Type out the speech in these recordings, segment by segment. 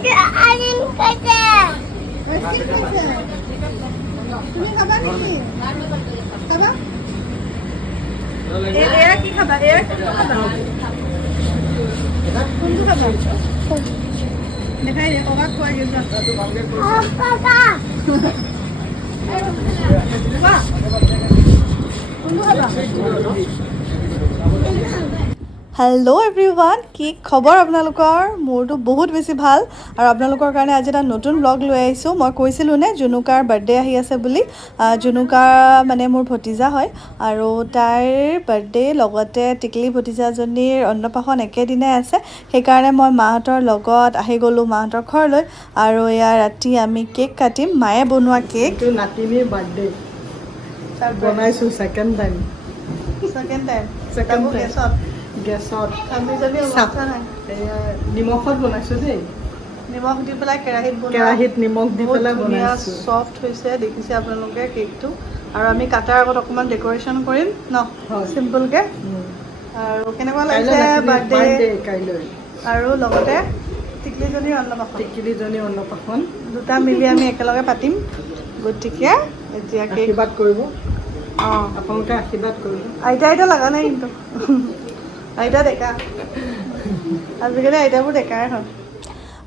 তুমি খাবা নেকি? খাবা? এয়া কি খাবা? এয়া কোনটো খাবা? কোনটো খাবা? দেখাই দে, ককাক খুৱাই দিওঁ যোৱা। কোনটো খাবা? হেল্ল' এভৰিৱান, কি খবৰ আপোনালোকৰ? মোৰতো বহুত বেছি ভাল আৰু আপোনালোকৰ কাৰণে আজি এটা নতুন ব্লগ লৈ আহিছোঁ। মই কৈছিলোঁ নে জুনুকাৰ বাৰ্থডে আহি আছে বুলি। জুনুকা মানে মোৰ ভতিজা হয় আৰু তাইৰ বাৰ্থডে লগতে টিকলি ভতিজাজনীৰ অন্নপ্ৰাশন একেদিনাই আছে। সেইকাৰণে মই মাহঁতৰ লগত আহি গ'লোঁ মাহঁতৰ ঘৰলৈ আৰু এয়া ৰাতি আমি কেক কাটিম। মায়ে বনোৱা কেক। নাতিনীৰ বাৰ্থডে বনাইছোঁ ছেকেণ্ড টাইম গেছত নিমখত বনাইছোঁ দেই। নিমখ দি পেলাই কেৰাহীত নিমখ দি পেলাই বনাইছোঁ। চফ্ট হৈছে দেখিছে আপোনালোকে কেকটো। আৰু আমি কাটাৰ আগত অকণমান ডেক'ৰেশ্যন কৰিম ন, চিম্পলকৈ। আৰু কেনেকুৱা লাগিছে বাৰ্থডে কাইলৈ? আৰু লগতে টিকলিজনীৰ অন্নপ্ৰাশন দুটা মিলি আমি একেলগে পাতিম। গতিকে এতিয়া আশীৰ্বাদ কৰিব। অঁ, আপোনালোকে আশীৰ্বাদ কৰিব। আইতা লগা নাই কিন্তু আইতা ডেকা, আজিকালি আইতাবোৰ ডেকাই হয়।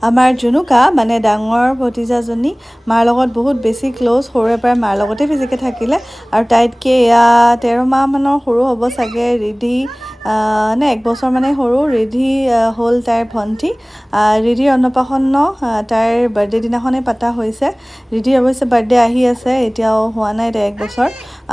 আমাৰ জুনুকা মানে ডাঙৰ ভতিজাজনী মাৰ লগত বহুত বেছি ক্ল'জ, সৰুৰে পৰাই মাৰ লগতে বেছিকৈ থাকিলে আৰু তাইতকৈ এয়া 13 মাহমানৰ সৰু হ'ব চাগে। ৰিধি নে 1 বছৰ মানে সৰু। ৰিধি হ'ল তাইৰ ভণ্টি। ৰিধিৰ অন্নপ্ৰাশন তাইৰ বাৰ্থডে দিনাখনেই পতা হৈছে। ৰিধিৰ অৱশ্যে বাৰ্থডে আহি আছে, এতিয়াও হোৱা নাই তাই 1 বছৰ।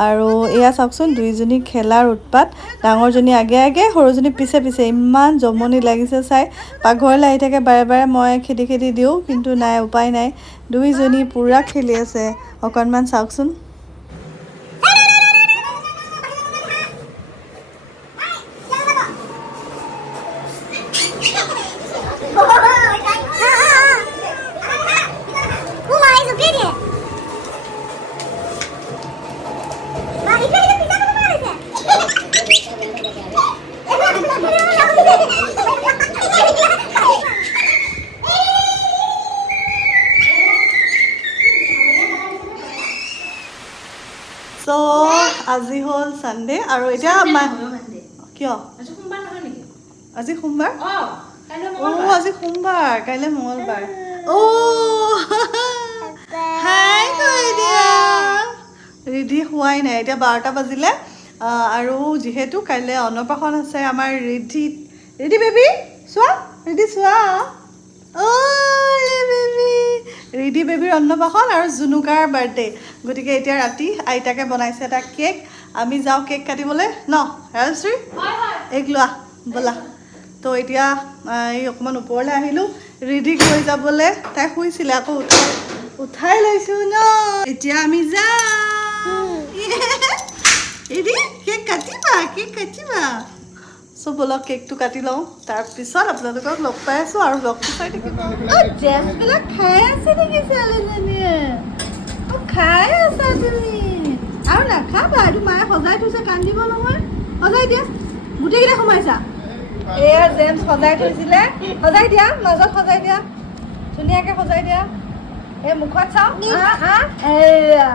আৰু এয়া চাওকচোন দুইজনী খেলাৰ উৎপাত। ডাঙৰজনী আগে আগে, সৰুজনী পিছে পিছে। ইমান জমনি লাগিছে চাই। পাকঘৰলৈ আহি থাকে বাৰে বাৰে, মই খেদি দিওঁ কিন্তু নাই, উপায় নাই। দুইজনী পূৰা খেলি আছে। অকণমান চাওকচোন। চ' আজি হ'ল ছানডে আৰু এতিয়া কিয় আজি সোমবাৰ? অঁ, আজি সোমবাৰ, কাইলৈ মঙলবাৰ। হাই কৈ দিয়া। ৰিধি শোৱাই নাই, এতিয়া 12টা বাজিলে। আৰু যিহেতু কাইলৈ অন্নপ্ৰাশন আছে আমাৰ ৰিধি বেবী, চোৱা ৰিধি চোৱা। ৰিধি বেবীৰ অন্নপ্ৰাশন আৰু জুনুকাৰ বাৰ্থডে। গতিকে এতিয়া ৰাতি আইতাকে বনাইছে এটা কেক। আমি যাওঁ কেক কাটিবলৈ ন ৰাজশ্ৰী? এক লোৱা ব'লা। তো এতিয়া এই অকণমান ওপৰলৈ আহিলোঁ ৰিধিক লৈ যাবলৈ। তাই শুইছিলে, আকৌ উঠাই লৈছোঁ ন। এতিয়া আমি যাওঁ। ৰিধি কেক কাটিবা। চ' ব'লক কেকটো কাটি লওঁ, তাৰপিছত আপোনালোকক লগ পাই আছোঁ আৰু ব্লগটো চাই থাকিব। জেমছবিলাক খাই আছে নেকি ছোৱালীজনীয়ে? খাই আছা তুমি আৰু নাখাবা, এইটো মায়ে সজাই থৈছে, কান্দিব নহয়। সজাই দিয়া, গোটেইকেইটা সোমাইছা। এয়া জেমছ সজাই থৈছিলে, সজাই দিয়া, মাজত সজাই দিয়া, ধুনীয়াকৈ সজাই দিয়া। এই মুখত চাওঁ, এয়া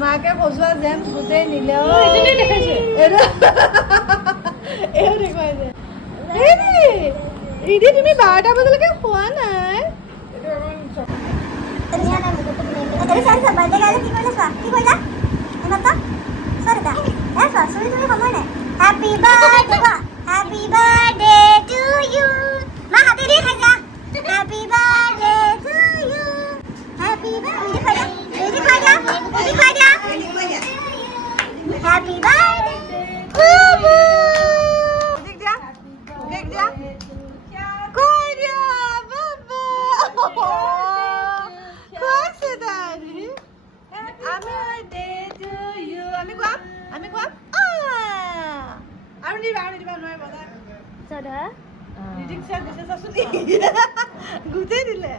মাকে সজোৱা জেমছ গোটেই নিলে। এইও দেখুৱাইছে। ৰিধি তুমি 12টা বজালৈকে খোৱা নাই? গোটেই দিলে।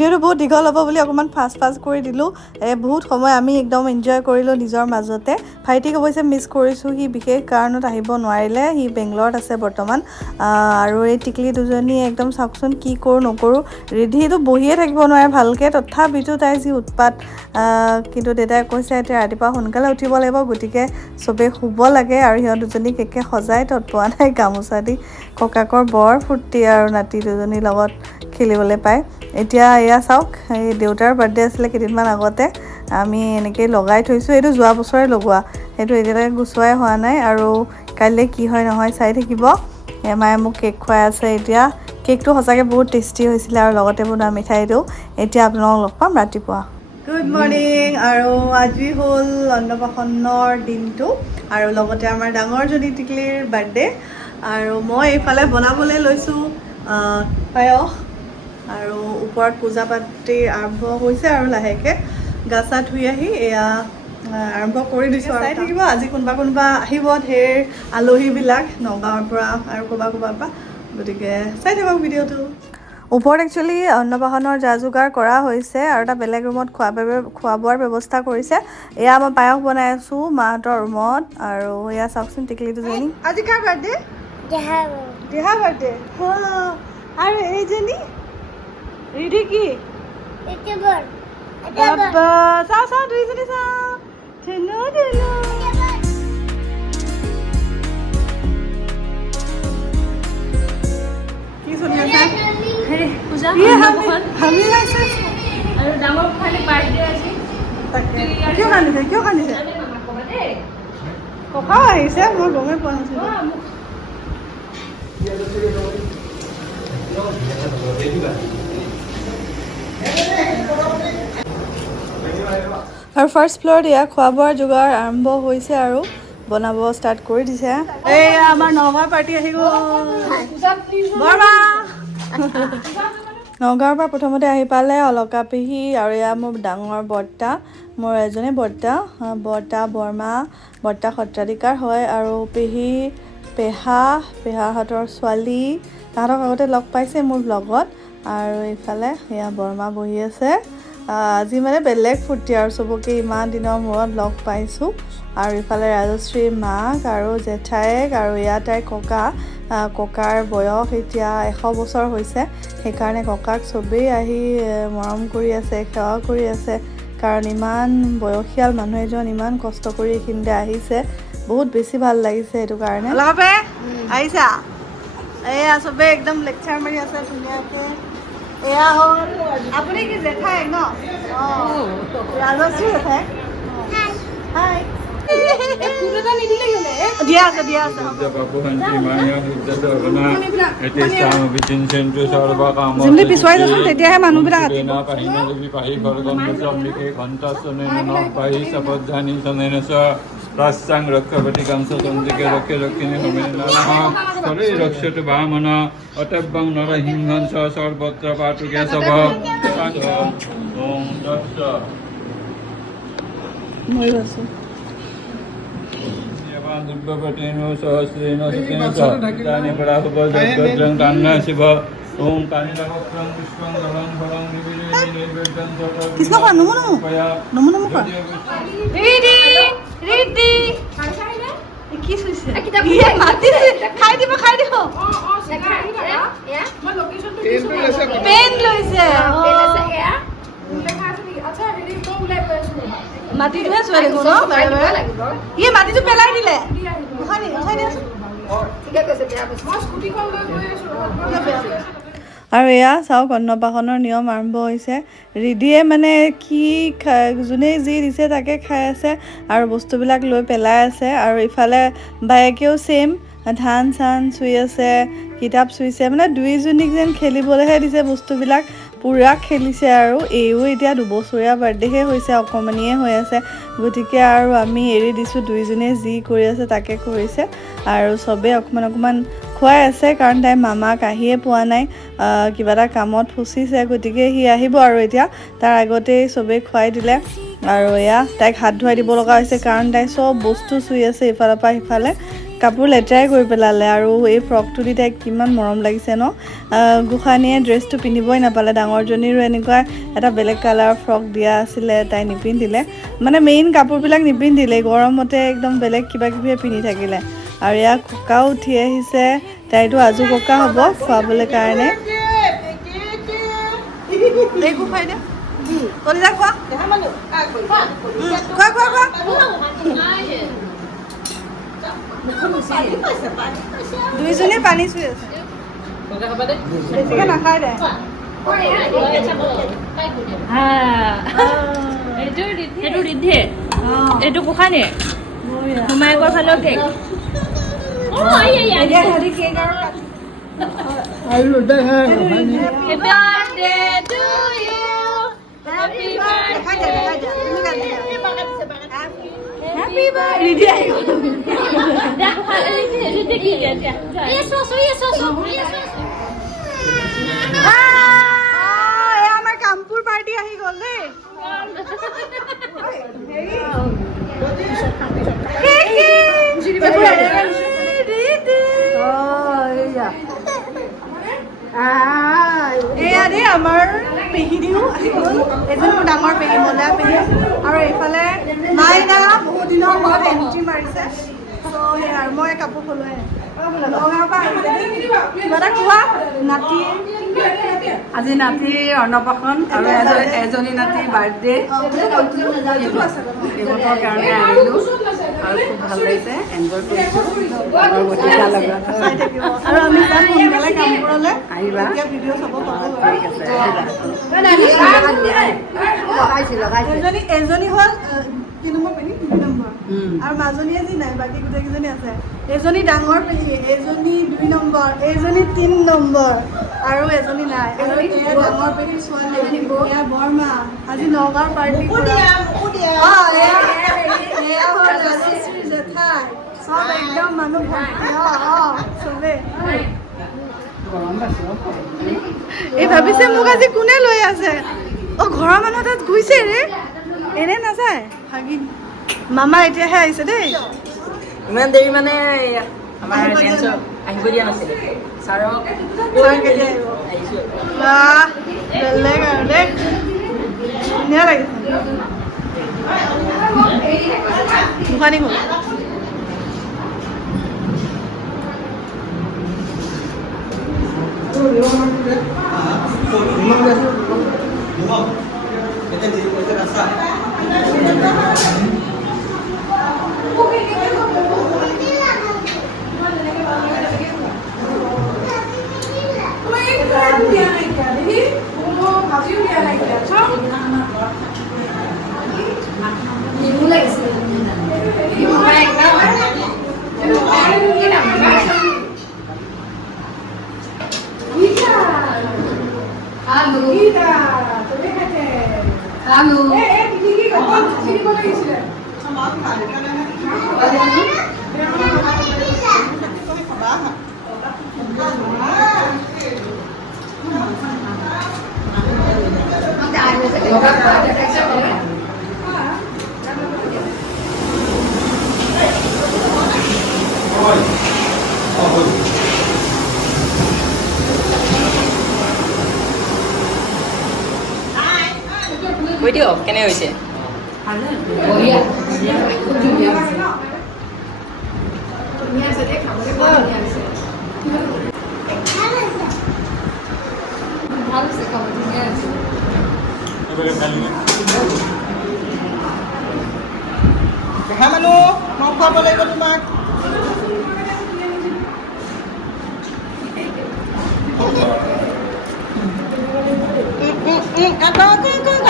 ভিডিঅ'টো বহুত দীঘল হ'ব বুলি অকণমান ফাষ্ট কৰি দিলোঁ বহুত সময় আমি একদম এনজয় কৰিলোঁ নিজৰ মাজতে ভাইটিক অৱশ্যে মিছ কৰিছোঁ সি বিশেষ কাৰণত আহিব নোৱাৰিলে সি বেংগলৰত আছে বৰ্তমান আৰু এই টিকলি দুজনী একদম চাওকচোন কি কৰোঁ নকৰোঁ ৰিধিটো বহিয়ে থাকিব নোৱাৰে ভালকৈ তথাপিতো তাই যি উৎপাত কিন্তু দেউতাই কৈছে এতিয়া ৰাতিপুৱা সোনকালে উঠিব লাগিব গতিকে চবেই শুব লাগে আৰু সিহঁত দুজনীক একে সজাই তত পোৱা নাই গামোচা দি ককাকৰ বৰ ফূৰ্তি আৰু নাতি দুজনীৰ লগত খেলিবলৈ পায় এতিয়া এয়া চাওক এই দেউতাৰ বাৰ্থডে আছিলে কেইদিনমান আগতে আমি এনেকৈ লগাই থৈছোঁ এইটো যোৱা বছৰে লগোৱা সেইটো এতিয়ালৈকে গুচোৱাই হোৱা নাই আৰু কাইলৈ কি হয় নহয় চাই থাকিব মায়ে মোক কেক খুৱাই আছে এতিয়া কেকটো সঁচাকৈ বহুত টেষ্টি হৈছিলে আৰু লগতে বনোৱা মিঠাইটো এতিয়া আপোনালোকক লগ পাম ৰাতিপুৱা গুড মৰ্ণিং আৰু আজি হ'ল অন্নপ্ৰাশনৰ দিনটো আৰু লগতে আমাৰ ডাঙৰজনী টিকলিৰ বাৰ্থডে আৰু মই এইফালে বনাবলৈ লৈছোঁ পায়স আৰু ওপৰত পূজা পাতি আৰম্ভ হৈছে আৰু লাহেকৈ গা চা ধুই আহি এয়া আৰম্ভ কৰি দিছোঁ আৰু চাই থাকিব আজি কোনোবা আহিব ঢেৰ আলহীবিলাক নগাঁৱৰ পৰা আৰু ক'ৰবাৰ পৰা গতিকে চাই থাকক ভিডিঅ'টো ওপৰত একচুৱেলি অন্নপ্ৰাশনৰ যা যোগাৰ কৰা হৈছে আৰু এটা বেলেগ ৰুমত খোৱা বোৱাৰ ব্যৱস্থা কৰিছে এয়া মই পায়স বনাই আছোঁ মাহঁতৰ ৰুমত আৰু এয়া চাওকচোন টিকলি দুজনী আজি কাৰ বাৰ্থডে দেহা বাৰ্থডে আৰু এইজনী ৰিধি কি চাওঁ দুইজনী চাওঁ ধুনু কি চলি আছে আৰু ডাঙৰ খালি বাৰ্থডে আছে কিয় কান্দিছে ককাও আহিছে মই গমেই পোৱা নাছিলোঁ আৰু ফাৰ্ষ্ট ফ্ল'ৰত এয়া খোৱা বোৱাৰ যোগাৰ আৰম্ভ হৈছে আৰু বনাব ষ্টাৰ্ট কৰি দিছে এয়া আমাৰ নগাঁৱৰ পাৰ্টি আহি গ'ল নগাঁৱৰ পৰা প্ৰথমতে আহি পালে অলকা পেহী আৰু এয়া মোৰ ডাঙৰ বৰ্তা মোৰ এজনে বৰ্তা বৰ্তা সত্ৰাধিকাৰ হয় আৰু পেহাহঁতৰ ছোৱালী তাহাঁতক আগতে লগ পাইছে মোৰ ব্লগত আৰু এইফালে এয়া বৰমা বহি আছে আজি মানে বেলেগ ফূৰ্তি আৰু চবকে ইমান দিনৰ মূৰত লগ পাইছোঁ আৰু ইফালে ৰাজশ্ৰীৰ মাক আৰু জেঠাইক আৰু এয়া তাইৰ ককাৰ বয়স এতিয়া 100 বছৰ হৈছে সেইকাৰণে ককাক চবেই আহি মৰম কৰি আছে সেৱা কৰি আছে কাৰণ ইমান বয়সীয়াল মানুহ এজন ইমান কষ্ট কৰি এইখিনিতে আহিছে বহুত বেছি ভাল লাগিছে সেইটো কাৰণে আহিছা এয়া চবেই একদম লেকচাৰ মাৰি আছে ধুনীয়াকৈ এয়া হ'ল আপুনি কি জেঠাই ন অঁ ৰাজশ্ৰী জেঠাই হাই দিয়া আছে যোনটো পিছুৱাই যাচোন তেতিয়াহে মানুহবিলাক Rasang Rakavati Kamsa Sandike Rake Rakini Hamena Rakshatu Bhamana Atabang Nara Hingansa Sarvatra Patu Gasava Om Dasha Yavan Durbhavatino Sahasrino Sikina Tani Parahapa Jagadran Tanna Shiva Om Tani Rakapram Vishwang Galang Bhalang Niviri Niviritan Kisna ka nomo ka Ready কি হইছে ইয়ে মাতি খাই দিব মই লোকেশনটো PAN লৈছে আচ্ছা হেৰি তো উলাই পাইছো মাটিটোহে চুৱাই দেখো ন ইয়ে মাটিটো পেলাই দিলে উঠাই দিয়াচোন ঠিক আছে মই স্কুটিখন লৈ গৈ আছো আৰু এয়া চাওক অন্নপ্ৰাশনৰ নিয়ম আৰম্ভ হৈছে ৰিধিয়ে মানে কি যোনে যি দিছে তাকে খাই আছে আৰু বস্তুবিলাক লৈ পেলাই আছে আৰু ইফালে বায়েকেও ছেইম ধান চান চুই আছে কিতাপ চুইছে মানে দুইজনীক যেন খেলিবলৈহে দিছে বস্তুবিলাক পুৰা খেলিছে আৰু এইও এতিয়া 2 বছৰীয়া বাৰ্থডেহে হৈছে অকণমানিয়ে হৈ আছে গতিকে আৰু আমি এৰি দিছোঁ দুইজনীয়ে যি কৰি আছে তাকে কৰিছে আৰু চবেই অকণমান খুৱাই আছে কাৰণ তাই মামাক আহিয়ে পোৱা নাই কিবা এটা কামত ফচিছে গতিকে সি আহিব আৰু এতিয়া তাৰ আগতেই চবেই খুৱাই দিলে আৰু এয়া তাইক হাত ধুৱাই দিব লগা হৈছে কাৰণ তাই চব বস্তু চুই আছে ইফালৰ পৰা সিফালে কাপোৰ লেতেৰাই কৰি পেলালে আৰু এই ফ্ৰকটো দি তাইক কিমান মৰম লাগিছে ন। গোসানীয়ে ড্ৰেছটো পিন্ধিবই নাপালে, ডাঙৰজনীৰো এনেকুৱা এটা বেলেগ কালাৰ ফ্ৰক দিয়া আছিলে, তাই নিপিন্ধিলে, মানে মেইন কাপোৰবিলাক নিপিন্ধিলে, গৰমতে একদম বেলেগ কিবা কিবিয়ে পিন্ধি থাকিলে। আৰু এয়া ককাও উঠি আহিছে, তাইতো আজু ককা হ'ব খুৱাবলৈ কাৰণে। দুইজনে পানী চুই আছে, বেছিকে নাখায় দে। এইটো ৰিদ্ধি, এইটো গোসানী মোমায়েকৰ ফালৰ কেক। আমাৰ কামপুৰ পাৰ্টি আহি গ'ল দেই। এয়া দেই আমাৰ পেহীদিও আহি গ'ল, এজনী মোৰ ডাঙৰ পেহী, মলা পেহী, আৰু এইফালে মাইনা বহুত দিনৰ মূৰত এণ্ট্ৰি মাৰিছে। চ' সেয়া আৰু মই কাপোৰ সলোৱাই কিবা এটা কোৱা। নাতি আজি নাতিৰ অন্নপ্ৰাশন আৰু এজনী নাতিৰ বাৰ্থডে, সেইবোৰৰ কাৰণে আহিলোঁ আৰু খুব ভাল লাগিছে, এনজয় কৰিছোঁ আৰু গতিকাৰ লগত। আৰু আমি যাম সোনকালে কামবোৰলৈ, আহিবা, ভিডিঅ' চাব পাব। ঠিক আছে। এজনী হ'ল 3 নম্বৰ পেহী, 2 নম্বৰ, আৰু মাজনী আজি নাই, বাকী গোটেইকেইজনী আছে। এজনী ডাঙৰ পেহী, এজনী 2 নম্বৰ, এজনী 3 নম্বৰ, আৰু এজনী নাই। আৰু এয়া ডাঙৰ পেহীৰ ছোৱালী, এয়া বৰমা। আজি নগাঁৱৰ পাৰ্টি জেঠাই, চব একদম মানুহ ভৰ্তি। চবেই এই ভাবিছে মোক আজি কোনে লৈ আছে। ঘৰৰ মানুহ তাত গৈছে ৰে, এনে নাযায়। ভাগিন মামা এতিয়াহে আহিছে দেই। ইমান দেৰি মানে আমাৰ আহিব দিয়া নাছিলে, ছাৰক কেতিয়া আহিব? বাহ, বেলেগ আৰু দেই, ধুনীয়া লাগিছে। গোসানী গ'ল। কৈ দিয়ক কেনে হৈছে? মানুহ মই খুৱাব লাগিব তোমাক।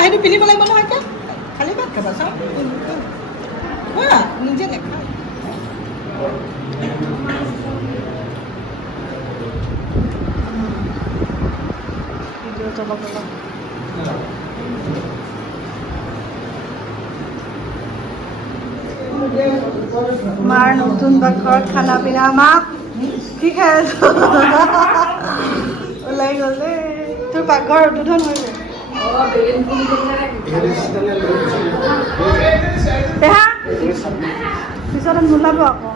সেইটো পিন্ধিব লাগিব নহয়, এতিয়া খালি ভাত খাবা, চাওঁ নিজে নেখায়। মাৰ নতুন বাঘৰ খানা পিনা। মা কি খাই আছ? ওলাই গ'ল দেই, তোৰ পাকঘৰ উদ্বোধন হৈ গ'ল। পেহা পিছত নোলাব আকৌ।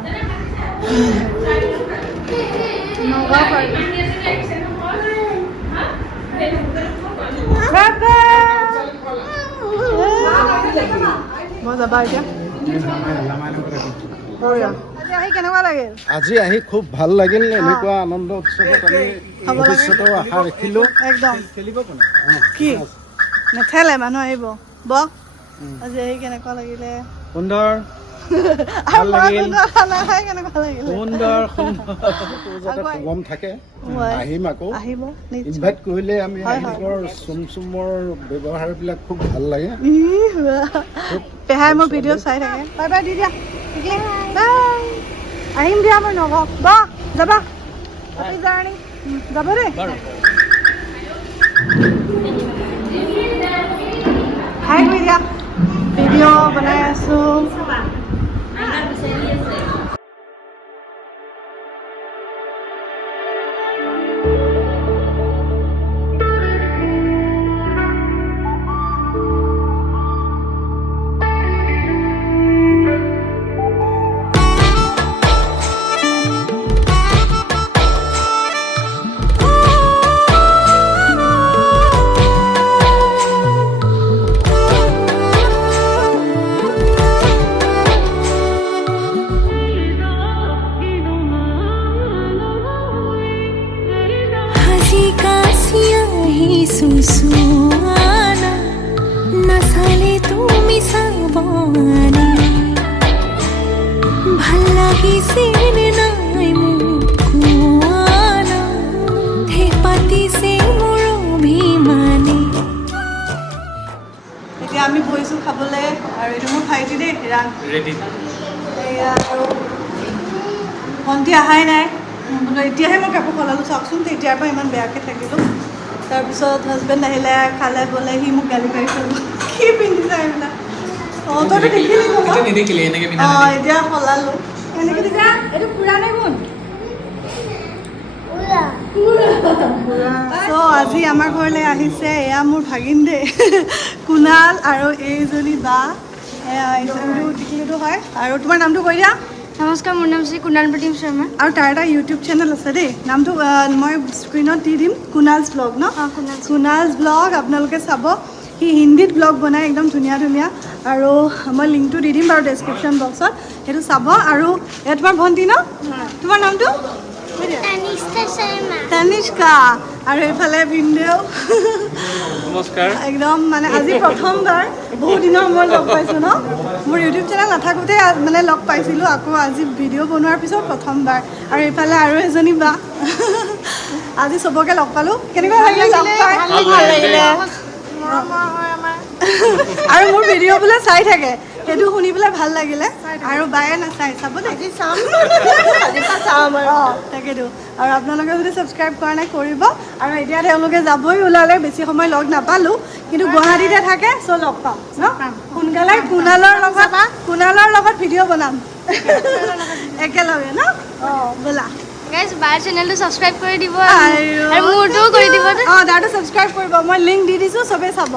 মই যাবা এতিয়া আহি কেনেকুৱা লাগিল? আজি আহি খুব ভাল লাগিল। এনেকুৱা আনন্দ উৎসৱত আমি ভৱিষ্যতেও আশা ৰাখিলোঁ। একদম খেলিব কি নেখেলে মানুহ আহিব বহ। আজি আহি কেনেকুৱা লাগিলে? সুন্দৰ আৰু মই সুন্দৰ খানা খাই কেনেকুৱা লাগিলে? সুন্দৰ সুগম থাকে। আহিম আকৌ আহিব ইনভাইট কৰিলে আমি আহিবৰ চুমৰ ব্যৱহাৰবিলাক খুব ভাল লাগে। পেহাই মোৰ ভিডিঅ' চাই থাকে। বাই বাই দি দিয়া। বাই আহিম দিয়া মই নগওঁ বা যাবা জাৰ্ণি যাব দেই। হাই কৰি দিয়া ভিডিঅ' বনাই আছো। सुसुआना नसाले तुमी साबाने भल्ला की सेन नाई मुकुआना थे पति से मोरो भिमाने এতিয়া আমি বহিছোঁ খাবলৈ আৰু এইটো মোৰ ভাইটি দেই ৰাং ৰেডি। এয়া আৰু ভণ্টি অহাই নাই বোলো এতিয়াহে মই কাপোৰ সলালোঁ চাওকচোন তেতিয়াৰ পৰা ইমান বেয়াকৈ থাকিলোঁ। তাৰপিছত হাজবেণ্ড আহিলে খালে বোলে সি মোক গালি পাৰিছে কি পিন্ধিছা এইবিলাক। অঁ তইতো দেখিলি অঁ এতিয়া সলালোঁ এনেকৈ দিছা এইটো পুৰা নে কোন? চ' আজি আমাৰ ঘৰলৈ আহিছে এয়া মোৰ ভাগিন দেই কুনাল আৰু এইজনী বা এয়া টিকলিটো হয়। আৰু তোমাৰ নামটো কৈ দিয়া। নমস্কাৰ, মোৰ নাম শ্ৰী কুনাল প্ৰতিম শৰ্মা আৰু তাৰ এটা ইউটিউব চেনেল আছে দেই, নামটো মই স্ক্ৰীণত দি দিম, কুনালছ ব্লগ ন? কুনালছ ব্লগ আপোনালোকে চাব। সি হিন্দীত ব্লগ বনায় একদম ধুনীয়া ধুনীয়া। আৰু মই লিংকটো দি দিম বাৰু ডেছক্ৰিপশ্যন বক্সত, সেইটো চাব। আৰু এয়া তোমাৰ ভণ্টি ন? তোমাৰ নামটো? তানিষ্কা। আৰু এইফালে ভিনদেউ নমস্কাৰ। একদম মানে আজি প্ৰথমবাৰ বহুত দিনৰ মূৰত লগ পাইছোঁ ন? মোৰ ইউটিউব চেনেল নাথাকোঁতে মানে লগ পাইছিলোঁ, আকৌ আজি ভিডিঅ' বনোৱাৰ পিছত প্ৰথমবাৰ। আৰু এইফালে আৰু এজনী বা আজি চবকে লগ পালোঁ। কেনেকুৱা লাগিলে লগ পাই? ভাল লাগিলে। আৰু মোৰ ভিডিঅ' বোলে চাই থাকে, সেইটো শুনি পেলাই ভাল লাগিলে। আৰু বায়ে নাচাই চাব দেই, চাম অঁ তাকেতো। আৰু আপোনালোকে যদি ছাবস্ক্ৰাইব কৰা নাই কৰিব। আৰু এতিয়া তেওঁলোকে যাবই ওলালে, বেছি সময় লগ নাপালোঁ, কিন্তু গুৱাহাটীতে থাকে চ' লগ পাম ন? সোনকালে কুনালৰ লগত ভিডিঅ' বনাম একেলগে ন? অঁ ব'লা গাইজ, বাৰ চেনেলটো ছাবস্ক্ৰাইব কৰি দিব আৰু মোৰটোও কৰি দিব। অঁ তাৰটো ছাবস্ক্ৰাইব কৰিব, মই লিংক দি দিছোঁ, চবেই চাব।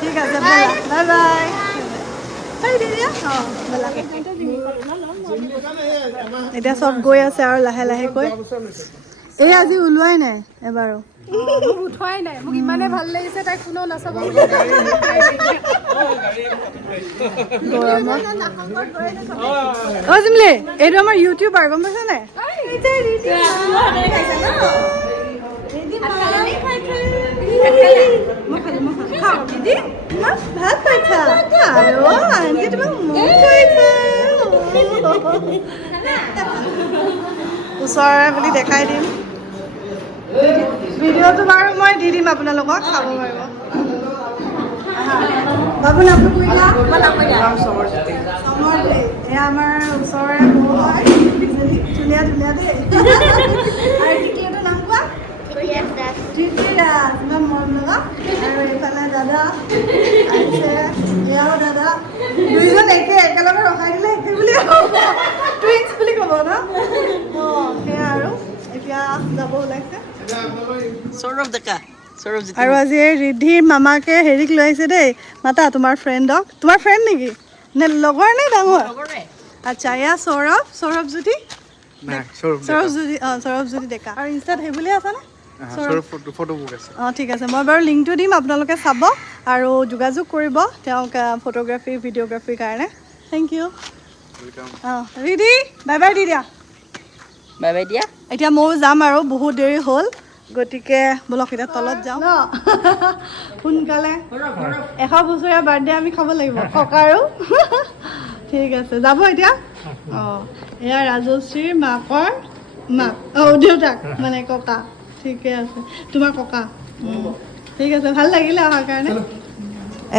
ঠিক আছে ব'লা, বাই বাই। এতিয়া চব গৈ আছে আৰু লাহে লাহেকৈ। এই আজি ওলোৱাই নাই এবাৰো। মোক উঠোৱাই নাই, মোক ইমানে ভাল লাগিছে তাই কোনেও নাচাব বুলি। অ' জিমলি, এইটো আমাৰ ইউটিউবাৰ গম পাইছা নাই? ভাল পাইছা আৰু আনকি তোমাক মোক কৰিছে ওচৰৰে বুলি দেখাই দিম। ভিডিঅ'টো বাৰু মই দি দিম আপোনালোকক, চাব পাৰিব। বাবু নামটো কৈ দিয়া। সমৰজ্যোতি। এয়া আমাৰ ওচৰৰে বৌ হয়, ধুনীয়া ধুনীয়া দেই। আৰু টিকলিটোৰ নাম কোৱা? টিকলি দাস, ইমান মৰম লগা। আৰু এইফালে দাদা আহিছে, এয়াও দাদা। দুইজন একেলগে ৰখাই দিলে একে বুলি ক'ব, টুইনছ বুলি ক'ব ন? অঁ সেয়া আৰু এতিয়া যাব ওলাইছে। সৌৰভ ডেকা, সৌৰভ জিতি। আৰু আজি এই ৰিদ্ধিৰ মামাকে হেৰিক লৈ আহিছে দেই, মাতা তোমাৰ ফ্ৰেণ্ডক। তোমাৰ ফ্ৰেণ্ড নেকি নে লগৰ নে ডাঙৰ? আচ্ছা, এয়া সৌৰভ জ্যোতি। নাই সৌৰভ সৌৰভজ্যোতি ডেকা আৰু ইনষ্টাত সেই বুলিয়ে আছেনে সৌৰভ ফটোবুক আছে ঠিক আছে মই বাৰু লিংকটো দিম আপোনালোকে চাব আৰু যোগাযোগ কৰিব তেওঁক ফটোগ্ৰাফী ভিডিঅ'গ্ৰাফীৰ কাৰণে thank U ৰিদি bye by the দিয়া বাই বাই দিয়া এতিয়া ময়ো যাম আৰু বহুত দেৰি হ'ল গতিকে বলক এতিয়া তলত যাওঁ ন সোনকালে 100 বছৰীয়া বাৰ্থডে আমি খাব লাগিব ককাৰো ঠিক আছে যাব এতিয়া এয়া ৰাজশ্ৰীৰ মাকৰ মাক দেউতাক মানে ককা ঠিকে আছে তোমাৰ ককা ঠিক আছে ভাল লাগিলে অহাৰ কাৰণে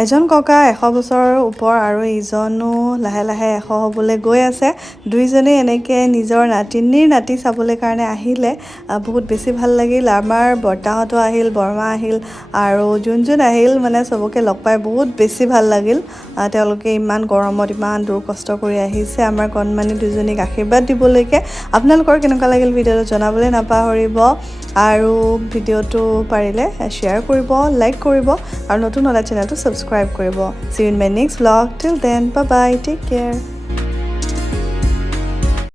এজন ককা 100 বছৰৰ ওপৰ আৰু ইজনো লাহে লাহে 100 হ'বলৈ গৈ আছে দুইজনে এনেকৈ নিজৰ নাতি চাবলৈ কাৰণে আহিলে বহুত বেছি ভাল লাগিল আমাৰ বৰ্তাহঁতো আহিল বৰমা আহিল আৰু যোন আহিল মানে চবকে লগ পাই বহুত বেছি ভাল লাগিল তেওঁলোকে ইমান গৰমত ইমান দূৰ কষ্ট কৰি আহিছে আমাৰ কণমানি দুজনীক আশীৰ্বাদ দিবলৈকে আপোনালোকৰ কেনেকুৱা লাগিল ভিডিঅ'টো জনাবলৈ নাপাহৰিব আৰু ভিডিঅ'টো পাৰিলে শ্বেয়াৰ কৰিব লাইক কৰিব আৰু নতুন হ'লে চেনেলটো ছাবস্ক্ৰাইব কৰিব See you in my next vlog. Till then, bye bye. Take care.